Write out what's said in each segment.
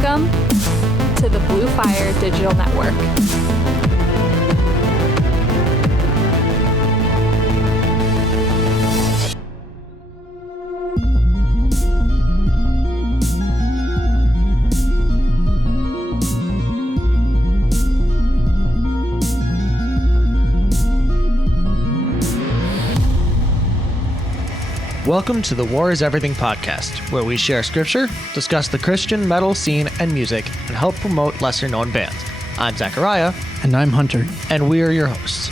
Welcome to the Blue Fire Digital Network. Welcome to the War is Everything podcast, where we share scripture, discuss the Christian metal scene and music, and help promote lesser-known bands. I'm Zachariah. And I'm Hunter. And we are your hosts.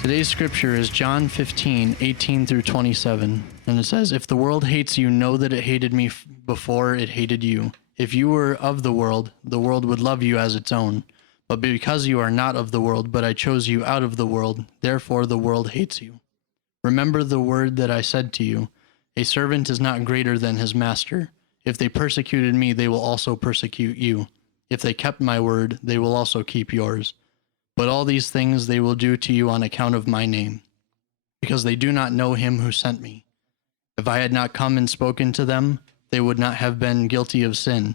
Today's scripture is John 15, 18 through 27. And it says, "If the world hates you, know that it hated me before it hated you. If you were of the world would love you as its own. But because you are not of the world, but I chose you out of the world, therefore the world hates you. Remember the word that I said to you, a servant is not greater than his master. If they persecuted me, they will also persecute you. If they kept my word, they will also keep yours. But all these things they will do to you on account of my name, because they do not know him who sent me. If I had not come and spoken to them, they would not have been guilty of sin.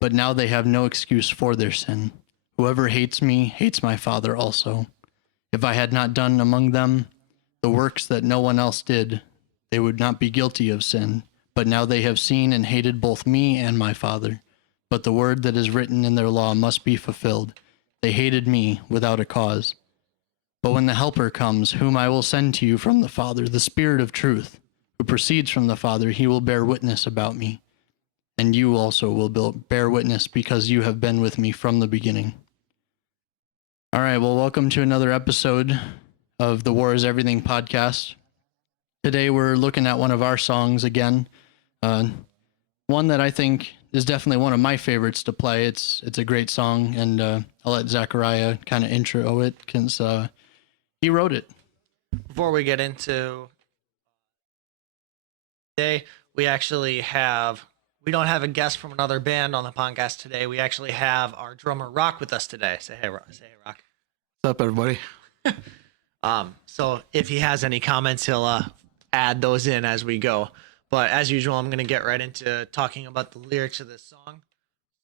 But now they have no excuse for their sin. Whoever hates me hates my Father also. If I had not done among them the works that no one else did, they would not be guilty of sin. But now they have seen and hated both me and my Father. But the word that is written in their law must be fulfilled. They hated me without a cause. But when the Helper comes, whom I will send to you from the Father, the Spirit of truth, who proceeds from the Father, he will bear witness about me. And you also will bear witness, because you have been with me from the beginning." All right, well, welcome to another episode of the War is Everything podcast. Today we're looking at one of our songs again. One that I think is definitely one of my favorites to play. It's a great song, and I'll let Zachariah kind of intro it, since he wrote it. Before we get into today, we don't have a guest from another band on the podcast today. We actually have our drummer Rock with us today. Say hey, Rock. What's up, everybody? So if he has any comments, he'll add those in as we go. But as usual, I'm going to get right into talking about the lyrics of this song.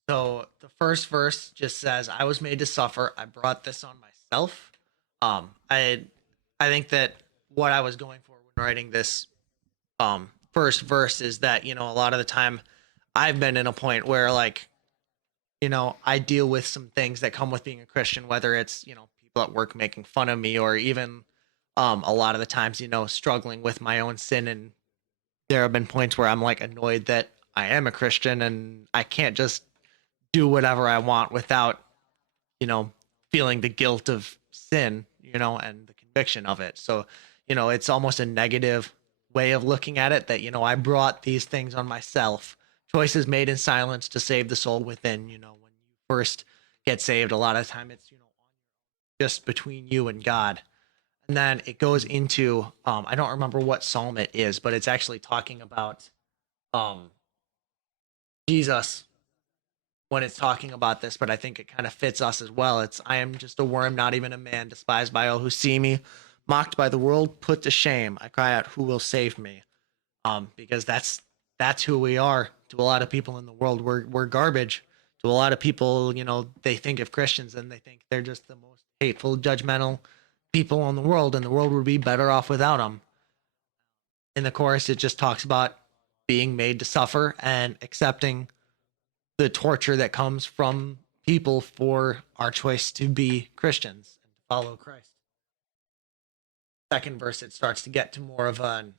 So the first verse just says, "I was made to suffer. I brought this on myself." I think that what I was going for when writing this first verse is that, a lot of the time I've been in a point where, I deal with some things that come with being a Christian, whether it's, people at work making fun of me, or even a lot of the times, struggling with my own sin. And there have been points where I'm annoyed that I am a Christian and I can't just do whatever I want without, feeling the guilt of sin, and the conviction of it. So, it's almost a negative way of looking at it that, I brought these things on myself. Choices made in silence to save the soul within. When you first get saved, a lot of the time it's, just between you and God. And then it goes into, I don't remember what psalm it is, but it's actually talking about Jesus when it's talking about this, but I think it kind of fits us as well. It's, "I am just a worm, not even a man, despised by all who see me, mocked by the world, put to shame. I cry out, who will save me?" Because that's who we are to a lot of people in the world. We're garbage. To a lot of people, they think of Christians and they think they're just the most hateful, judgmental people in the world, and the world would be better off without them. In the chorus, it just talks about being made to suffer and accepting the torture that comes from people for our choice to be Christians and to follow Christ. Second verse, it starts to get to more of an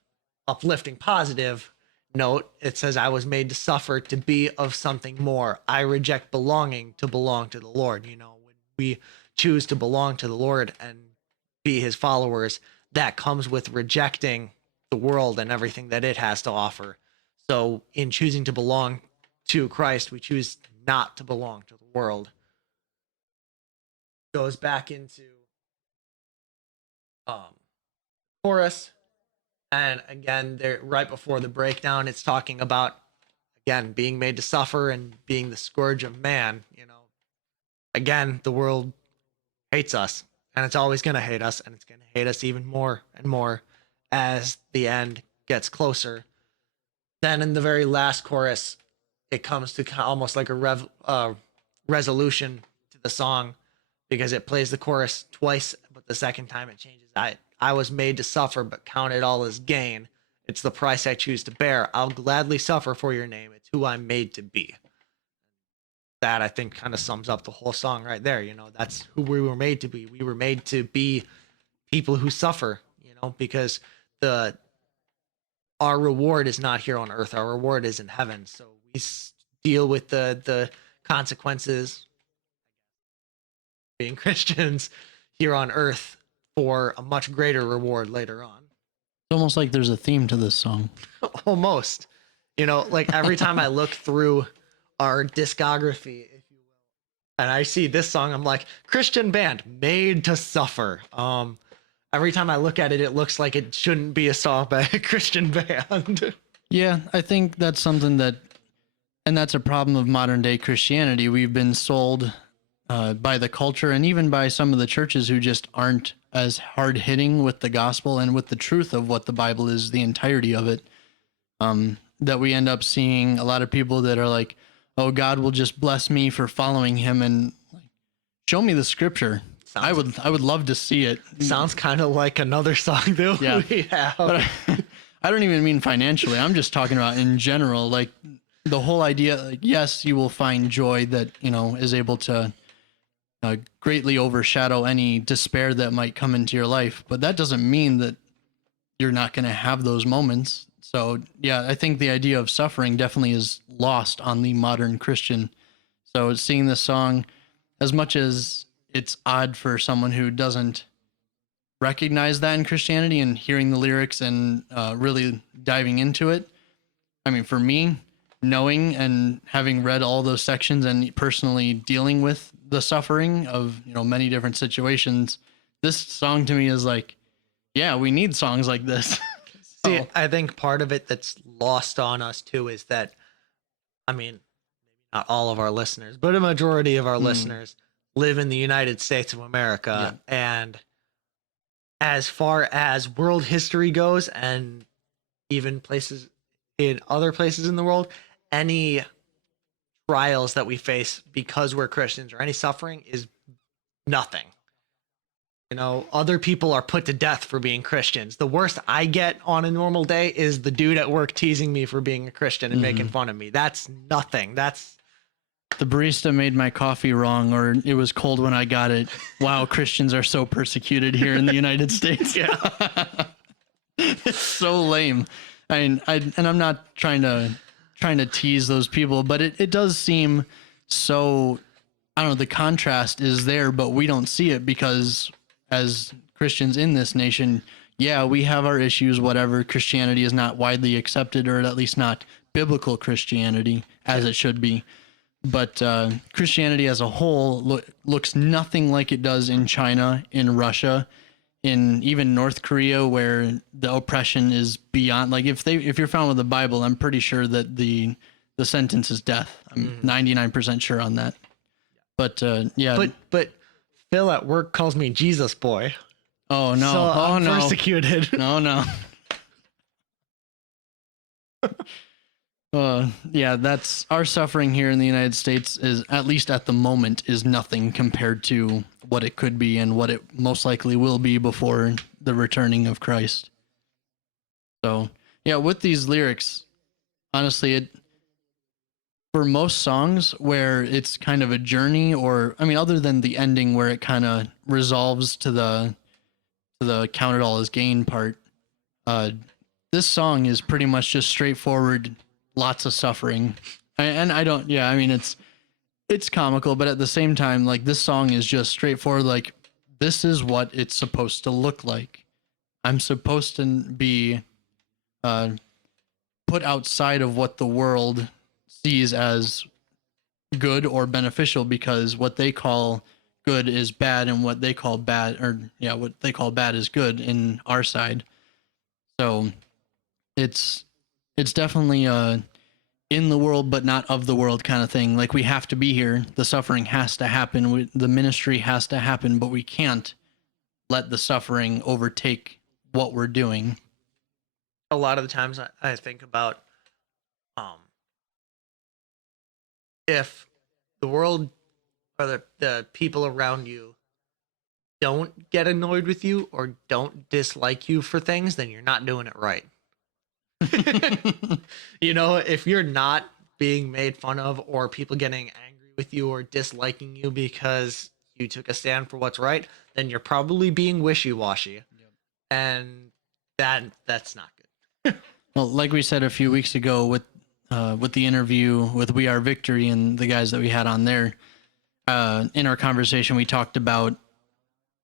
uplifting, positive note. It says, "I was made to suffer to be of something more. I reject belonging to belong to the Lord." When we choose to belong to the Lord and be his followers, that comes with rejecting the world and everything that it has to offer. So in choosing to belong to Christ, we choose not to belong to the world. Goes back into chorus. And again, there, right before the breakdown, it's talking about, again, being made to suffer and being the scourge of man. Again, the world hates us, and it's always going to hate us, and it's going to hate us even more and more as the end gets closer. Then in the very last chorus, it comes to almost like a resolution to the song, because it plays the chorus twice, but the second time it changes. I was made to suffer, but count it all as gain. It's the price I choose to bear. I'll gladly suffer for your name. It's who I'm made to be. That, I think, kind of sums up the whole song right there. You know, that's who we were made to be. We were made to be people who suffer, you know, because our reward is not here on earth. Our reward is in heaven. So we deal with the consequences being Christians here on earth for a much greater reward later on. It's almost like there's a theme to this song. Almost. You know, like every time I look through our discography, if you will, and I see this song, I'm like, Christian band made to suffer. Every time I look at it, it looks like it shouldn't be a song by a Christian band. Yeah, I think that's something and that's a problem of modern day Christianity. We've been sold by the culture and even by some of the churches who just aren't as hard hitting with the gospel and with the truth of what the Bible is, the entirety of it. That we end up seeing a lot of people that are like, oh, God will just bless me for following him, and show me the scripture. I would love to see it. Sounds kind of like another song that we have. But I don't even mean financially. I'm just talking about in general, like the whole idea, like, yes, you will find joy that, you know, is able to greatly overshadow any despair that might come into your life. But that doesn't mean that you're not going to have those moments. So, yeah, I think the idea of suffering definitely is lost on the modern Christian. So seeing this song, as much as it's odd for someone who doesn't recognize that in Christianity, and hearing the lyrics and really diving into it, I mean, for me, knowing and having read all those sections and personally dealing with the suffering of, you know, many different situations, this song to me is like, yeah, we need songs like this. See, I think part of it that's lost on us too is that, I mean, not all of our listeners, but a majority of our listeners live in the United States of America. Yeah. And as far as world history goes, and even places in other places in the world, any trials that we face because we're Christians or any suffering is nothing. You know, other people are put to death for being Christians. The worst I get on a normal day is the dude at work teasing me for being a Christian and making fun of me. That's nothing. That's the barista made my coffee wrong, or it was cold when I got it. Wow, Christians are so persecuted here in the United States. Yeah. It's so lame. I mean, I'm not trying to tease those people, but it does seem so, I don't know, the contrast is there, but we don't see it because as Christians in this nation, yeah, we have our issues, whatever. Christianity is not widely accepted, or at least not biblical Christianity as it should be. But Christianity as a whole looks nothing like it does in China, in Russia, in even North Korea, where the oppression is beyond. Like if you're found with the Bible, I'm pretty sure that the sentence is death. I'm 99% sure on that. But yeah. But Phil at work calls me Jesus boy. Oh no! So I'm no! Persecuted. No. Yeah, that's our suffering here in the United States is, at least at the moment, is nothing compared to what it could be and what it most likely will be before the returning of Christ. So, yeah, with these lyrics, honestly, for most songs where it's kind of a journey, or, I mean, other than the ending where it kind of resolves to the count it all as gain part, this song is pretty much just straightforward. Lots of suffering, and I don't. Yeah, I mean it's comical, but at the same time, like this song is just straightforward. Like this is what it's supposed to look like. I'm supposed to be put outside of what the world sees as good or beneficial, because what they call good is bad, and what they call bad, what they call bad is good in our side. So it's definitely in the world, but not of the world kind of thing. Like we have to be here. The suffering has to happen. The ministry has to happen, but we can't let the suffering overtake what we're doing. A lot of the times I think about if the world or the people around you don't get annoyed with you or don't dislike you for things, then you're not doing it right. If you're not being made fun of or people getting angry with you or disliking you because you took a stand for what's right, then you're probably being wishy-washy. Yep. And that's not good. Well, like we said a few weeks ago with the interview with We Are Victory and the guys that we had on there, in our conversation, we talked about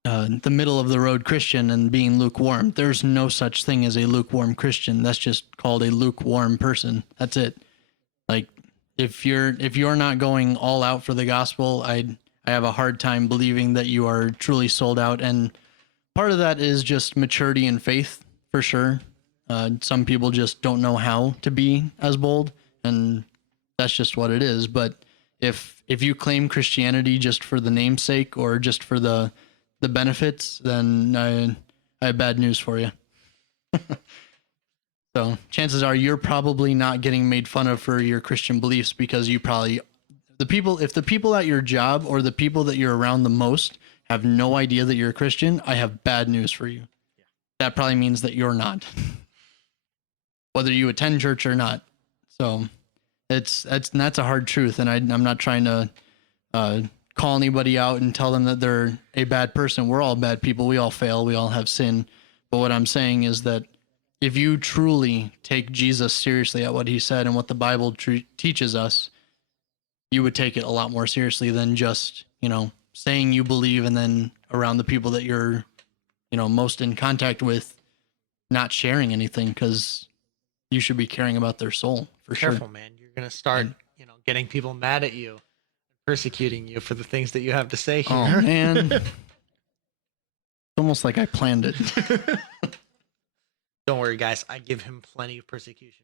the middle of the road Christian and being lukewarm. There's no such thing as a lukewarm Christian. That's just called a lukewarm person. That's it. Like if you're not going all out for the gospel, I have a hard time believing that you are truly sold out. And part of that is just maturity and faith, for sure. Some people just don't know how to be as bold, and that's just what it is. But if you claim Christianity just for the namesake or just for the benefits, then I have bad news for you. So chances are you're probably not getting made fun of for your Christian beliefs because if the people at your job or the people that you're around the most have no idea that you're a Christian, I have bad news for you. That probably means that you're not, whether you attend church or not. So that's a hard truth. And I'm not trying to call anybody out and tell them that they're a bad person. We're all bad people. We all fail. We all have sin. But what I'm saying is that if you truly take Jesus seriously at what he said and what the Bible teaches us, you would take it a lot more seriously than just, saying you believe and then around the people that you're, most in contact with, not sharing anything, because you should be caring about their soul for sure. Careful, man. You're going to start, getting people mad at you, persecuting you for the things that you have to say here. Oh, man. It's almost like I planned it. Don't worry, guys. I give him plenty of persecution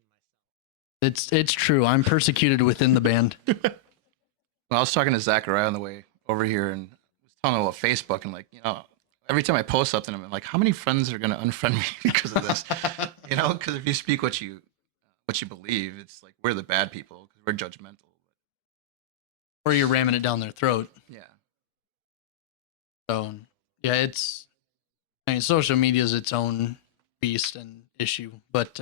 myself. It's true. I'm persecuted within the band. Well, I was talking to Zachariah on the way over here and was telling him about Facebook and every time I post something, I'm like, how many friends are going to unfriend me because of this? Because if you speak what you believe, it's like we're the bad people because we're judgmental. Or you're ramming it down their throat. Yeah. So, yeah, social media is its own beast and issue. But,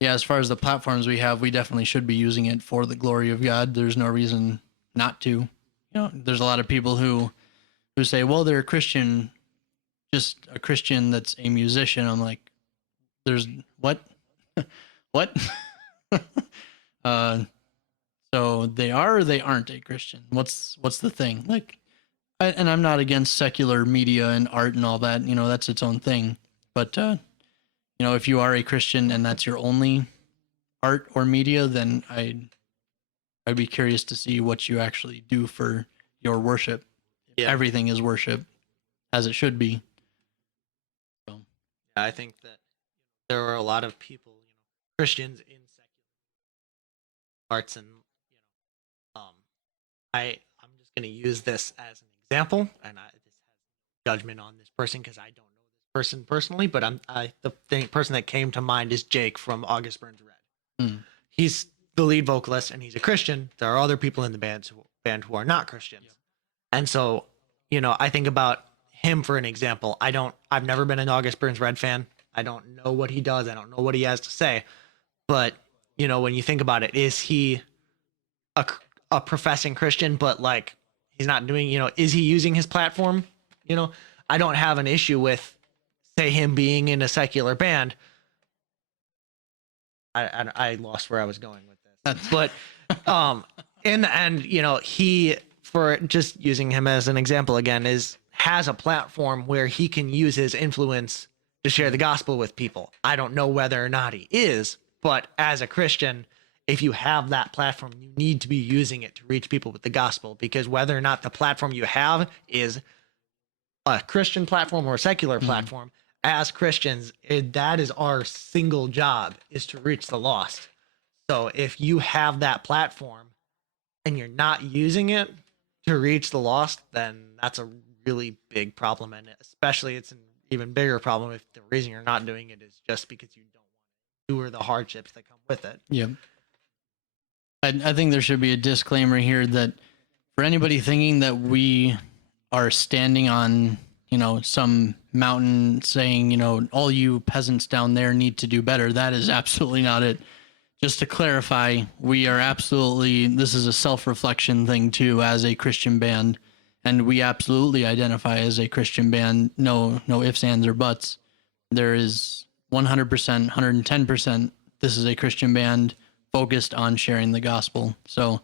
as far as the platforms we have, we definitely should be using it for the glory of God. There's no reason not to. There's a lot of people who say, well, they're a Christian, just a Christian that's a musician. I'm like, there's what? What? So they are or they aren't a Christian? What's the thing? And I'm not against secular media and art and all that. That's its own thing. But if you are a Christian and that's your only art or media, then I'd be curious to see what you actually do for your worship. Yeah. Everything is worship, as it should be. So. I think that there are a lot of people, Christians in secular arts, and I'm just going to use this as an example, and this has judgment on this person because I don't know this person personally, but the person that came to mind is Jake from August Burns Red. Mm. He's the lead vocalist and he's a Christian. There are other people in the band who are not Christians. Yep. And so, I think about him for an example. I've never been an August Burns Red fan. I don't know what he does. I don't know what he has to say. But, when you think about it, is he a professing Christian, but he's not doing, is he using his platform? I don't have an issue with, say, him being in a secular band. I lost where I was going with this. But in the end, he, for just using him as an example again, has a platform where he can use his influence to share the gospel with people. I don't know whether or not he is, but as a Christian, if you have that platform, you need to be using it to reach people with the gospel, because whether or not the platform you have is a Christian platform or a secular platform, as Christians, that is our single job, is to reach the lost. So if you have that platform and you're not using it to reach the lost, then that's a really big problem. And especially it's an even bigger problem if the reason you're not doing it is just because you don't want to endure the hardships that come with it. Yeah. I think there should be a disclaimer here that for anybody thinking that we are standing on, some mountain saying, all you peasants down there need to do better, that is absolutely not it. Just to clarify, this is a self-reflection thing too as a Christian band, and we absolutely identify as a Christian band. No ifs, ands, or buts. There is 100%, 110%. This is a Christian band focused on sharing the gospel. So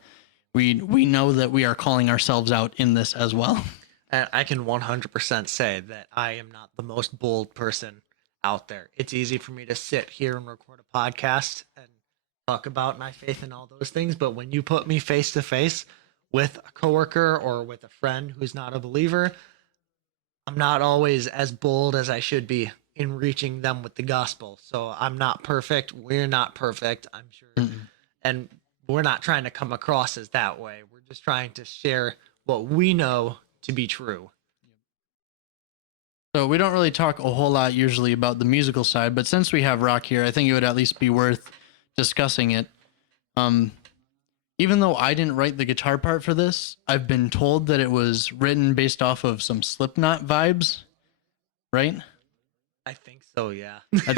we know that we are calling ourselves out in this as well. And I can 100% say that I am not the most bold person out there. It's easy for me to sit here and record a podcast and talk about my faith and all those things, but when you put me face to face with a coworker or with a friend who's not a believer, I'm not always as bold as I should be in reaching them with the gospel. So I'm not perfect. We're not perfect, I'm sure. Mm-hmm. And we're not trying to come across as that way. We're just trying to share what we know to be true. So we don't really talk a whole lot usually about the musical side, but since we have Rock here, I think it would at least be worth discussing it. Even though I didn't write the guitar part for this, I've been told that it was written based off of some Slipknot vibes, right? I think so, yeah. I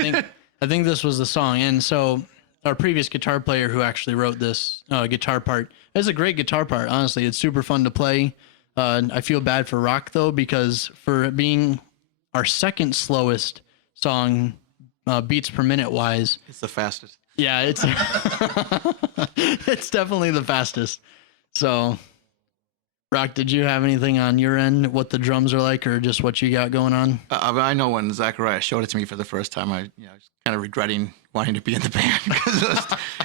think this was the song. And so our previous guitar player who actually wrote this guitar part, it's a great guitar part, honestly. It's super fun to play. I feel bad for Rock though, because for being our second slowest song, beats per minute wise, It's the fastest. yeah, it's it's definitely the fastest. So, Rock, did you have anything on your end, what the drums are like, or just what you got going on? I know when Zachariah showed it to me for the first time, I was kind of regretting wanting to be in the band because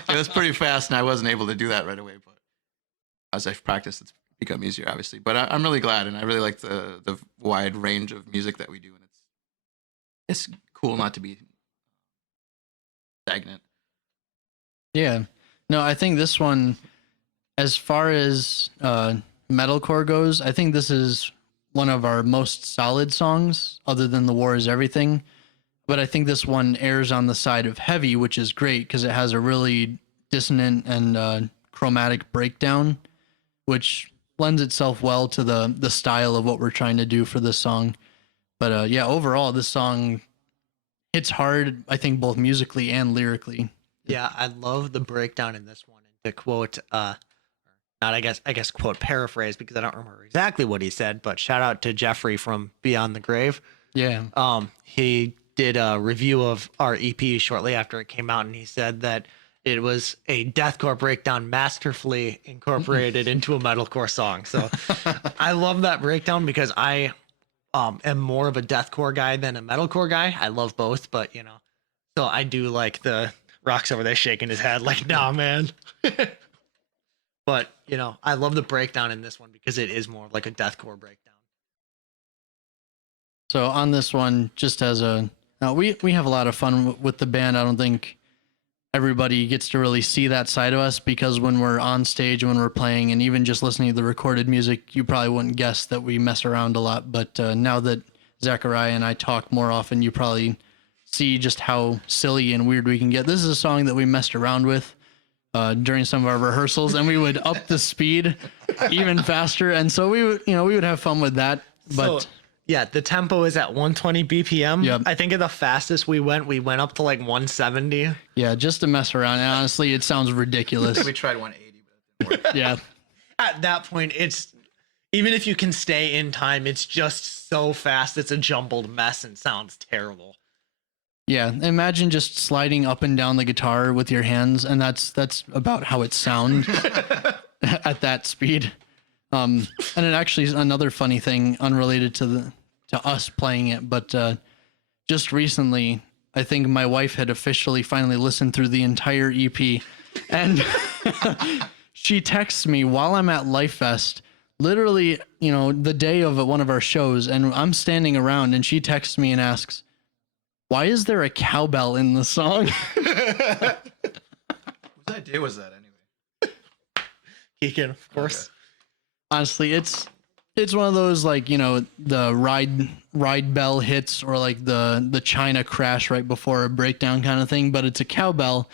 it was pretty fast, and I wasn't able to do that right away. But as I've practiced, it's become easier, obviously. But I'm really glad, and I really like the wide range of music that we do, and it's cool not to be stagnant. Yeah. No, I think this one, as far as metalcore goes, I think this is one of our most solid songs, other than The War Is Everything. But I think this one airs on the side of heavy, which is great because it has a really dissonant and chromatic breakdown, which lends itself well to the style of what we're trying to do for this song. But yeah, overall, this song hits hard, I think, both musically and lyrically. Yeah, I love the breakdown in this one. And to quote, not I guess quote paraphrase because I don't remember exactly what he said, but shout out to Jeffrey from Beyond the Grave. Yeah. He did a review of our EP shortly after it came out, and he said that it was a deathcore breakdown masterfully incorporated into a metalcore song. So I love that breakdown because I am more of a deathcore guy than a metalcore guy. I love both, but so I do like the Rock's over there shaking his head like, nah, man. But, I love the breakdown in this one because it is more like a deathcore breakdown. So on this one, just as we have a lot of fun with the band. I don't think everybody gets to really see that side of us because when we're on stage, when we're playing, and even just listening to the recorded music, you probably wouldn't guess that we mess around a lot. But now that Zachariah and I talk more often, you probably see just how silly and weird we can get. This is a song that we messed around with during some of our rehearsals, and we would up the speed even faster. And so we would have fun with that. But so, yeah, the tempo is at 120 BPM. Yep. I think at the fastest we went up to like 170. Yeah, just to mess around. And honestly, it sounds ridiculous. We tried 180, but it didn't work. Yeah. At that point, it's even if you can stay in time, it's just so fast. It's a jumbled mess and sounds terrible. Yeah, imagine just sliding up and down the guitar with your hands, and that's about how it sounds at that speed. And it actually is another funny thing, unrelated to us playing it, but just recently, I think my wife had officially finally listened through the entire EP, and she texts me while I'm at Life Fest, literally, the day of one of our shows, and I'm standing around, and she texts me and asks, "Why is there a cowbell in the song?" Whose idea was that anyway? Keegan, of course. Okay. Honestly, it's one of those, like, the ride bell hits, or like the China crash right before a breakdown kind of thing, but it's a cowbell,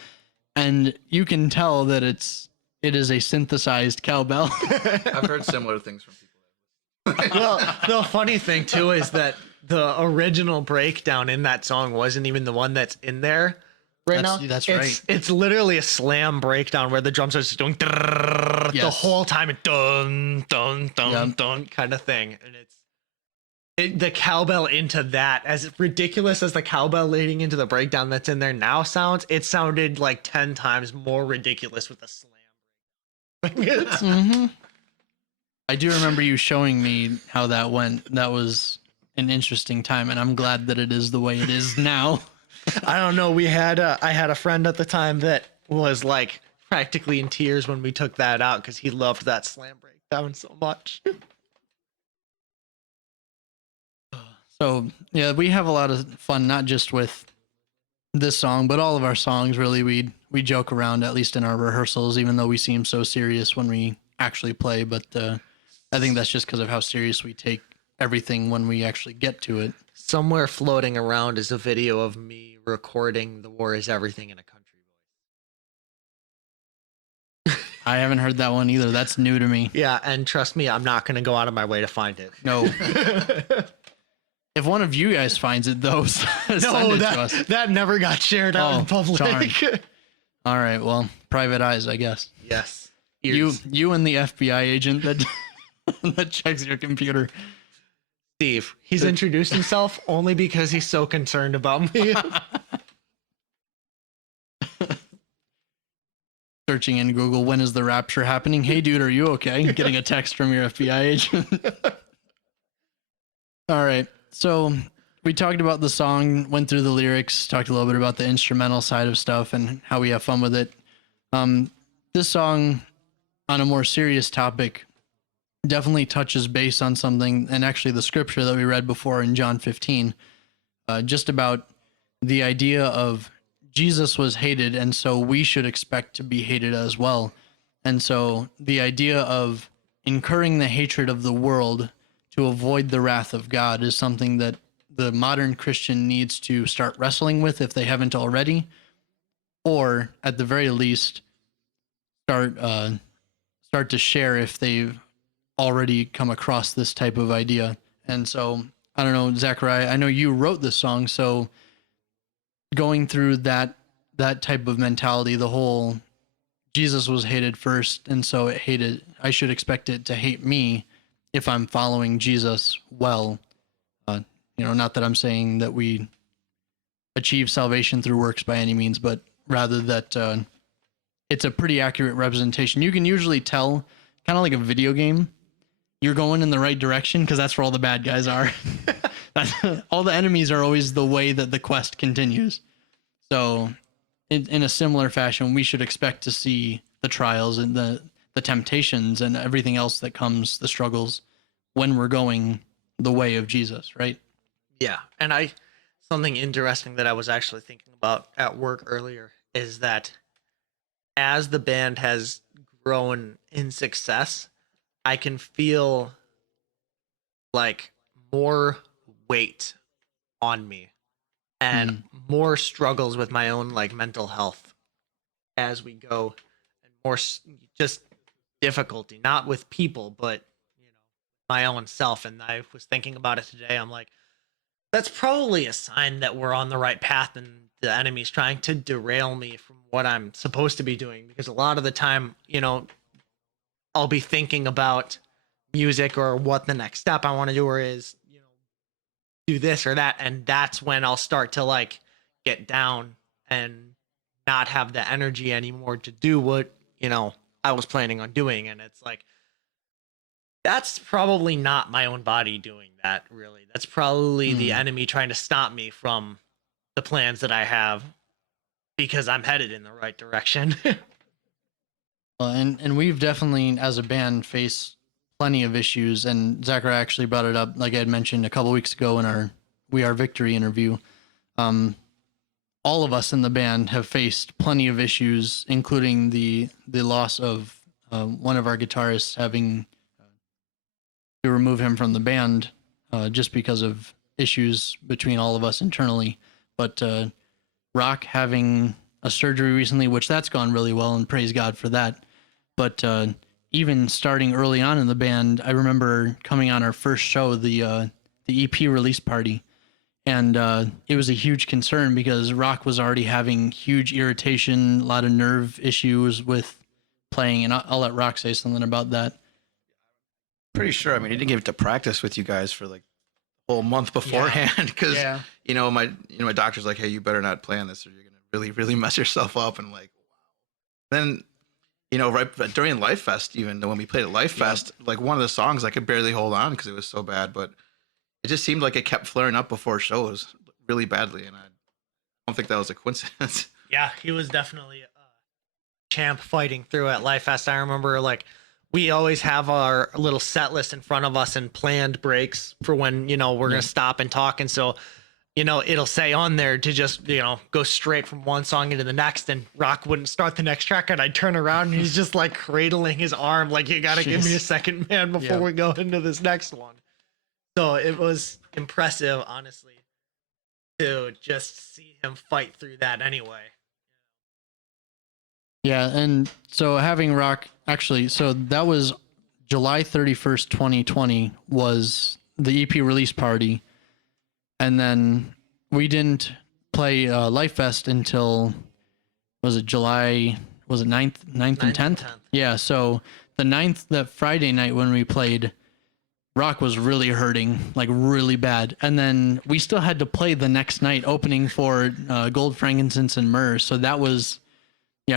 and you can tell that it's It is a synthesized cowbell. I've heard similar things from people. Well, the funny thing too is that the original breakdown in that song wasn't even the one that's in there right now. That's it's, right. It's literally a slam breakdown where the drums are just doing the Yes. whole time, dun dun dun Yep. dun kind of thing, and the cowbell into that, as ridiculous as the cowbell leading into the breakdown that's in there now sounds, it sounded like 10 times more ridiculous with the slam. Mm-hmm. I do remember you showing me how that went. That was an interesting time, and I'm glad that it is the way it is now. I don't know. I had a friend at the time that was like practically in tears when we took that out because he loved that slam breakdown so much. So yeah, we have a lot of fun, not just with this song, but all of our songs. Really, we joke around, at least in our rehearsals, even though we seem so serious when we actually play. But I think that's just because of how serious we take everything when we actually get to it. Somewhere floating around is a video of me recording "The War Is Everything" in a country voice. I haven't heard that one either. That's new to me. Yeah, and trust me, I'm not going to go out of my way to find it. No. If one of you guys finds it, though, send it to us. that never got shared out in public. Darn. All right, well, private eyes, I guess. Yes. You and the FBI agent that that checks your computer. Steve, he's introduced himself only because he's so concerned about me. Searching in Google, when is the rapture happening? Hey, dude, are you okay? Getting a text from your FBI agent. All right. So we talked about the song, went through the lyrics, talked a little bit about the instrumental side of stuff and how we have fun with it. This song, on a more serious topic, definitely touches base on something, and actually the scripture that we read before in John 15, just about the idea of Jesus was hated, and so we should expect to be hated as well. And so the idea of incurring the hatred of the world to avoid the wrath of God is something that the modern Christian needs to start wrestling with if they haven't already, or at the very least start to share if they've already come across this type of idea. And so I don't know, Zachariah, I know you wrote this song, so going through that type of mentality, the whole Jesus was hated first, and so I should expect it to hate me if I'm following Jesus well. Not that I'm saying that we achieve salvation through works by any means, but rather that it's a pretty accurate representation. You can usually tell, kind of like a video game, you're going in the right direction because that's where all the bad guys are. All the enemies are always the way that the quest continues. So in a similar fashion, we should expect to see the trials and the temptations and everything else that comes, the struggles, when we're going the way of Jesus, right? Yeah. And something interesting that I was actually thinking about at work earlier is that as the band has grown in success, I can feel like more weight on me and more struggles with my own like mental health as we go, and more just difficulty, not with people, but my own self. And I was thinking about it today. I'm like, that's probably a sign that we're on the right path and the enemy's trying to derail me from what I'm supposed to be doing, because a lot of the time, I'll be thinking about music or what the next step I want to do or is, do this or that. And that's when I'll start to like get down and not have the energy anymore to do what, I was planning on doing. And it's like, that's probably not my own body doing that, really. That's probably the enemy trying to stop me from the plans that I have because I'm headed in the right direction. Well, and we've definitely, as a band, faced plenty of issues. And Zachariah actually brought it up, like I had mentioned a couple weeks ago in our We Are Victory interview. All of us in the band have faced plenty of issues, including the loss of one of our guitarists, having to remove him from the band just because of issues between all of us internally. But Rock having a surgery recently, which that's gone really well, and praise God for that. but even starting early on in the band, I remember coming on our first show, the EP release party, and it was a huge concern because Rock was already having huge irritation, a lot of nerve issues with playing, and I'll let Rock say something about that. Pretty sure. I mean, he didn't get to practice with you guys for like a whole month beforehand because my doctor's like, hey, you better not play on this or you're gonna really, really mess yourself up. And like, then right during Life Fest, even when we played at Life Fest, like one of the songs I could barely hold on because it was so bad, but it just seemed like it kept flaring up before shows really badly, and I don't think that was a coincidence. Yeah, he was definitely a champ fighting through at Life Fest. I remember like we always have our little set list in front of us and planned breaks for when, we're going to stop and talk. And so, it'll say on there to just, go straight from one song into the next, and Rock wouldn't start the next track. And I'd turn around and he's just like cradling his arm. Like, you got to give me a second, man, before we go into this next one. So it was impressive, honestly, to just see him fight through that anyway. Yeah, and so having Rock, actually, so that was July 31st, 2020 was the EP release party. And then we didn't play Life Fest until, was it 9th and 10th? Yeah, so the 9th, that Friday night when we played, Rock was really hurting, like really bad. And then we still had to play the next night opening for Gold, Frankincense, and Myrrh. So that was,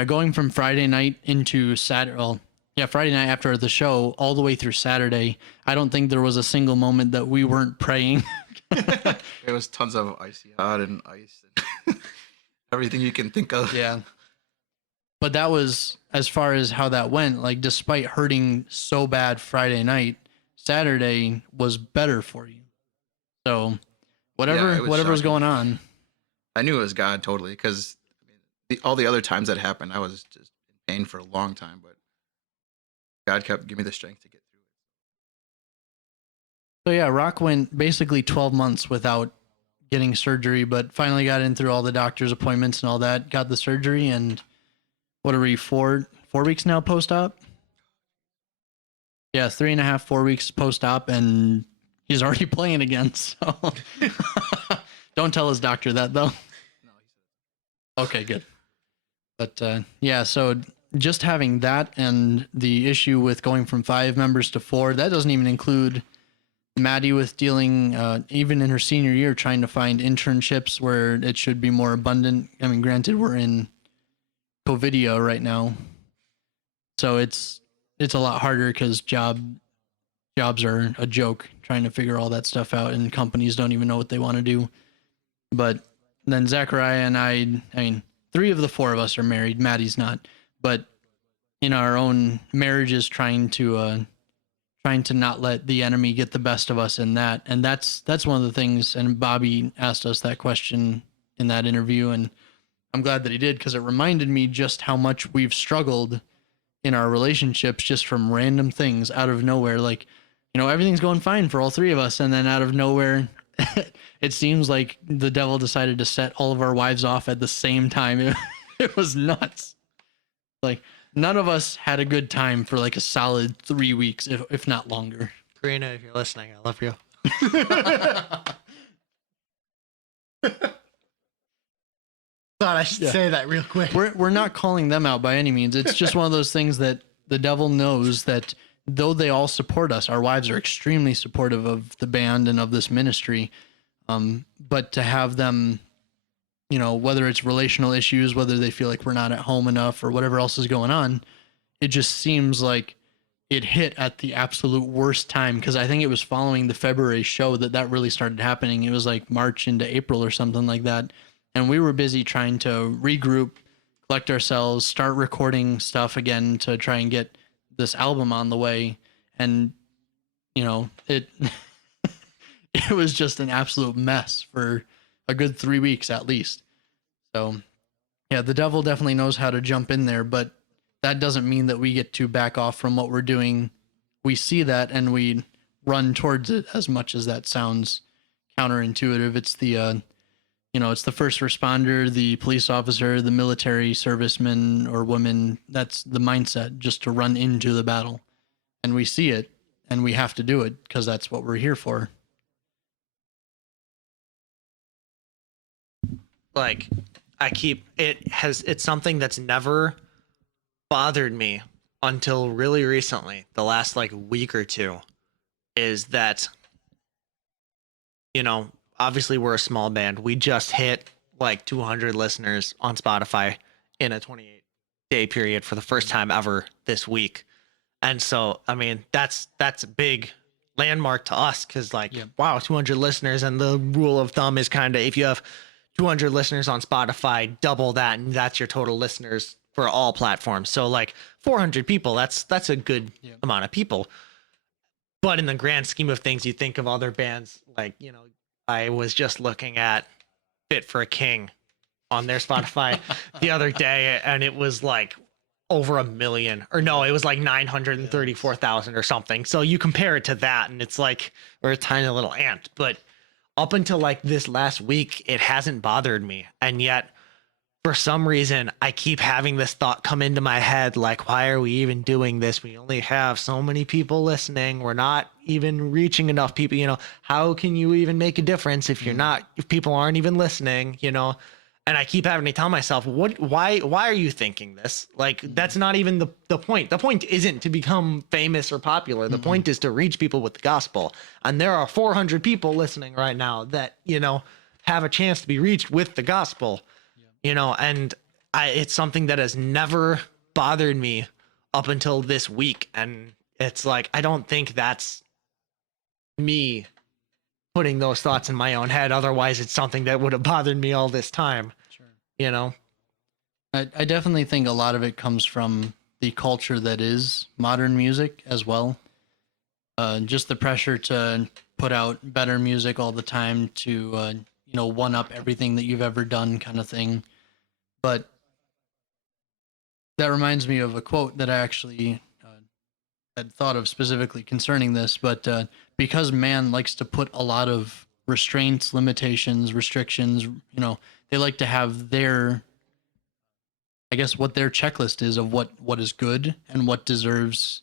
going from Friday night into Saturday. Well, Friday night after the show all the way through Saturday. I don't think there was a single moment that we weren't praying. There was tons of icy hot and ice and everything you can think of. Yeah. But that was as far as how that went. Like, despite hurting so bad Friday night, Saturday was better for you. So whatever was going on. I knew it was God totally, because all the other times that happened, I was just in pain for a long time, but God kept giving me the strength to get through it. So Rock went basically 12 months without getting surgery, but finally got in through all the doctor's appointments and all that, got the surgery, and what are we, 4 weeks now post-op? Yeah, 3.5, 4 weeks post-op, and he's already playing again, so don't tell his doctor that, though. Okay, good. But, so just having that and the issue with going from 5 members to 4, that doesn't even include Maddie with dealing, even in her senior year, trying to find internships where it should be more abundant. I mean, granted, we're in COVIDia right now, so it's a lot harder because jobs are a joke, trying to figure all that stuff out, and companies don't even know what they want to do. But then Zachariah and I mean, 3 of the 4 of us are married. Maddie's not, but in our own marriages, trying to not let the enemy get the best of us in that. And that's one of the things. And Bobby asked us that question in that interview, and I'm glad that he did, because it reminded me just how much we've struggled in our relationships just from random things out of nowhere. Like, everything's going fine for all 3 of us, and then out of nowhere, it seems like the devil decided to set all of our wives off at the same time. It was nuts. Like, none of us had a good time for like a solid 3 weeks, if not longer. Karina, if you're listening, I love you. Thought I should say that real quick. We're not calling them out by any means. It's just one of those things that the devil knows that though they all support us, our wives are extremely supportive of the band and of this ministry. But to have them, whether it's relational issues, whether they feel like we're not at home enough or whatever else is going on, it just seems like it hit at the absolute worst time. Cause I think it was following the February show that really started happening. It was like March into April or something like that. And we were busy trying to regroup, collect ourselves, start recording stuff again to try and get this album on the way. And, it it was just an absolute mess for a good 3 weeks at least. So, the devil definitely knows how to jump in there, but that doesn't mean that we get to back off from what we're doing. We see that and we run towards it, as much as that sounds counterintuitive. It's the it's the first responder, the police officer, the military serviceman or woman. That's the mindset, just to run into the battle. And we see it, and we have to do it because that's what we're here for. Like, it's something that's never bothered me until really recently, the last like week or two, is that, obviously we're a small band. We just hit like 200 listeners on Spotify in a 28-day period for the first time ever this week. And so, I mean, that's a big landmark to us because, like, wow, 200 listeners. And the rule of thumb is kind of, if you have 200 listeners on Spotify, double that, and that's your total listeners for all platforms. So, like, 400 people, that's a good amount of people. But in the grand scheme of things, you think of other bands, like, I was just looking at Fit for a King on their Spotify the other day, and it was like over 1 million, or no, it was like 934,000 or something. So you compare it to that, and it's like we're a tiny little ant. But up until like this last week, it hasn't bothered me. And yet, for some reason, I keep having this thought come into my head, like, why are we even doing this? We only have so many people listening. We're not even reaching enough people. How can you even make a difference if if people aren't even listening, And I keep having to tell myself, why are you thinking this? Like, that's not even the point. The point isn't to become famous or popular. The point is to reach people with the gospel. And there are 400 people listening right now that, have a chance to be reached with the gospel. And it's something that has never bothered me up until this week. And it's like, I don't think that's me putting those thoughts in my own head. Otherwise, it's something that would have bothered me all this time. Sure. I definitely think a lot of it comes from the culture that is modern music as well. Just the pressure to put out better music all the time, to, one up everything that you've ever done, kind of thing. But that reminds me of a quote that I actually had thought of specifically concerning this. But because man likes to put a lot of restraints, limitations, restrictions, they like to have their, I guess, what their checklist is of what is good and what deserves,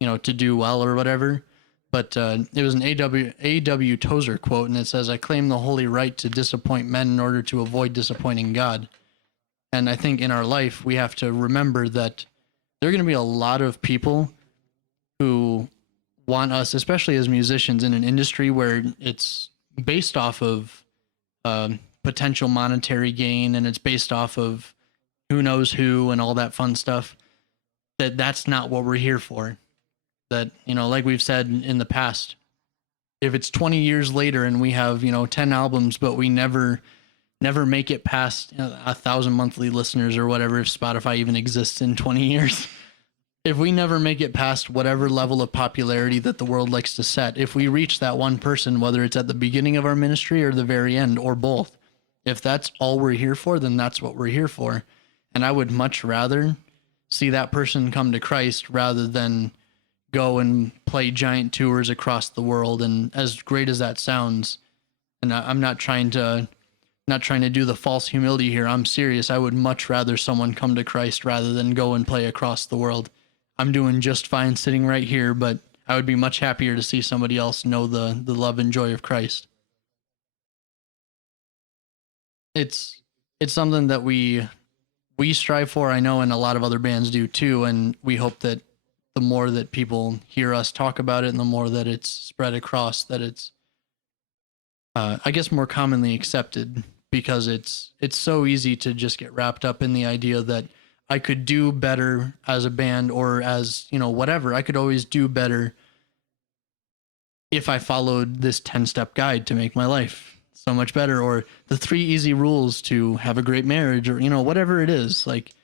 to do well or whatever. But it was an A.W. Tozer quote, and it says, "I claim the holy right to disappoint men in order to avoid disappointing God." And I think in our life, we have to remember that there are going to be a lot of people who want us, especially as musicians in an industry where it's based off of potential monetary gain, and it's based off of who knows who and all that fun stuff, that's not what we're here for. That, like we've said in the past, if it's 20 years later and we have, 10 albums, but we never make it past 1,000 monthly listeners or whatever, if Spotify even exists in 20 years, if we never make it past whatever level of popularity that the world likes to set, if we reach that one person, whether it's at the beginning of our ministry or the very end or both, if that's all we're here for, then that's what we're here for. And I would much rather see that person come to Christ rather than go and play giant tours across the world. And as great as that sounds, and I'm not trying to do the false humility here. I'm serious. I would much rather someone come to Christ rather than go and play across the world. I'm doing just fine sitting right here, but I would be much happier to see somebody else know the love and joy of Christ. It's something that we strive for, I know, and a lot of other bands do too, and we hope that the more that people hear us talk about it and the more that it's spread across, that it's I guess more commonly accepted, because it's so easy to just get wrapped up in the idea that I could do better as a band or as, whatever. I could always do better if I followed this 10-step guide to make my life so much better, or the 3 easy rules to have a great marriage, or, whatever it is. Like,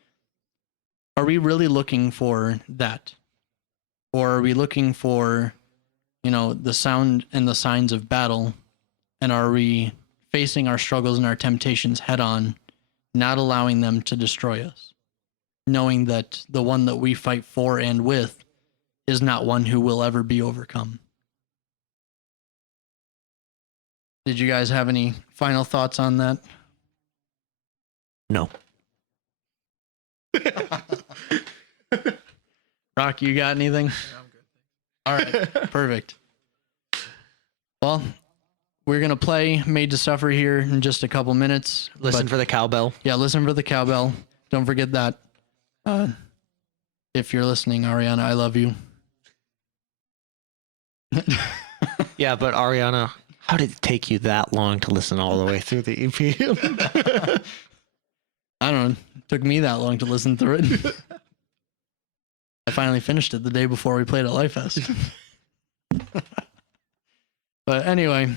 are we really looking for that? Or are we looking for, the sound and the signs of battle? And are we facing our struggles and our temptations head on, not allowing them to destroy us, knowing that the one that we fight for and with is not one who will ever be overcome? Did you guys have any final thoughts on that? No. Rock, you got anything? Yeah, I'm good. All right, perfect. Well, we're going to play Made to Suffer here in just a couple minutes. Listen but- for the cowbell. Yeah, listen for the cowbell. Don't forget that. If you're listening, Ariana, I love you. Yeah, but Ariana, how did it take you that long to listen all the way through the EP? I don't know. It took me that long to listen through it. I finally finished it the day before we played at Life Fest. But anyway,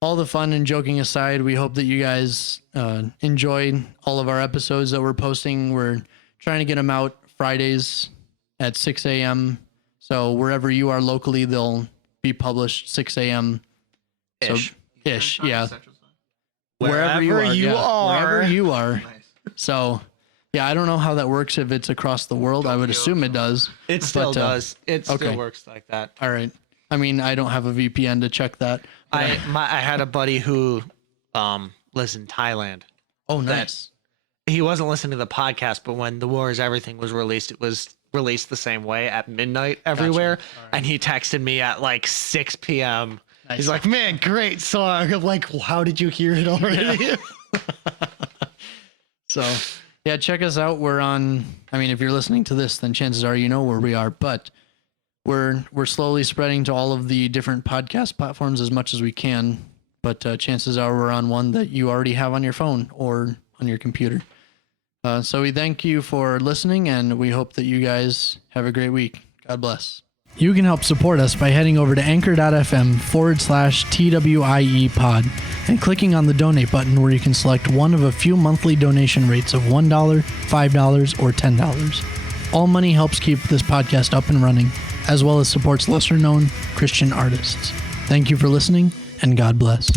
all the fun and joking aside, we hope that you guys enjoyed all of our episodes that we're posting. We're trying to get them out Fridays at 6 a.m. So wherever you are locally, they'll be published 6 a.m. Ish. So, ish, yeah. Central Time? Wherever you are. Wherever you are. Nice. So, yeah, I don't know how that works if it's across the world. I would assume it does. It still But, does. It still okay. works like that. All right. I mean, I don't have a VPN to check that. but I had a buddy who lives in Thailand. oh, nice. He wasn't listening to the podcast, but when The War Is Everything was released, it was released the same way at midnight everywhere. And he texted me at like 6 p.m. Nice. He's like, man, great song. I'm like, well, how did you hear it already? So, yeah, check us out. We're on, I mean, if you're listening to this, then chances are you know where we are, but we're slowly spreading to all of the different podcast platforms as much as we can. But chances are we're on one that you already have on your phone or on your computer. So we thank you for listening, and we hope that you guys have a great week. God bless. You can help support us by heading over to anchor.fm/TWIE pod and clicking on the donate button where you can select one of a few monthly donation rates of $1, $5, or $10. All money helps keep this podcast up and running, as well as supports lesser known Christian artists. Thank you for listening, and God bless.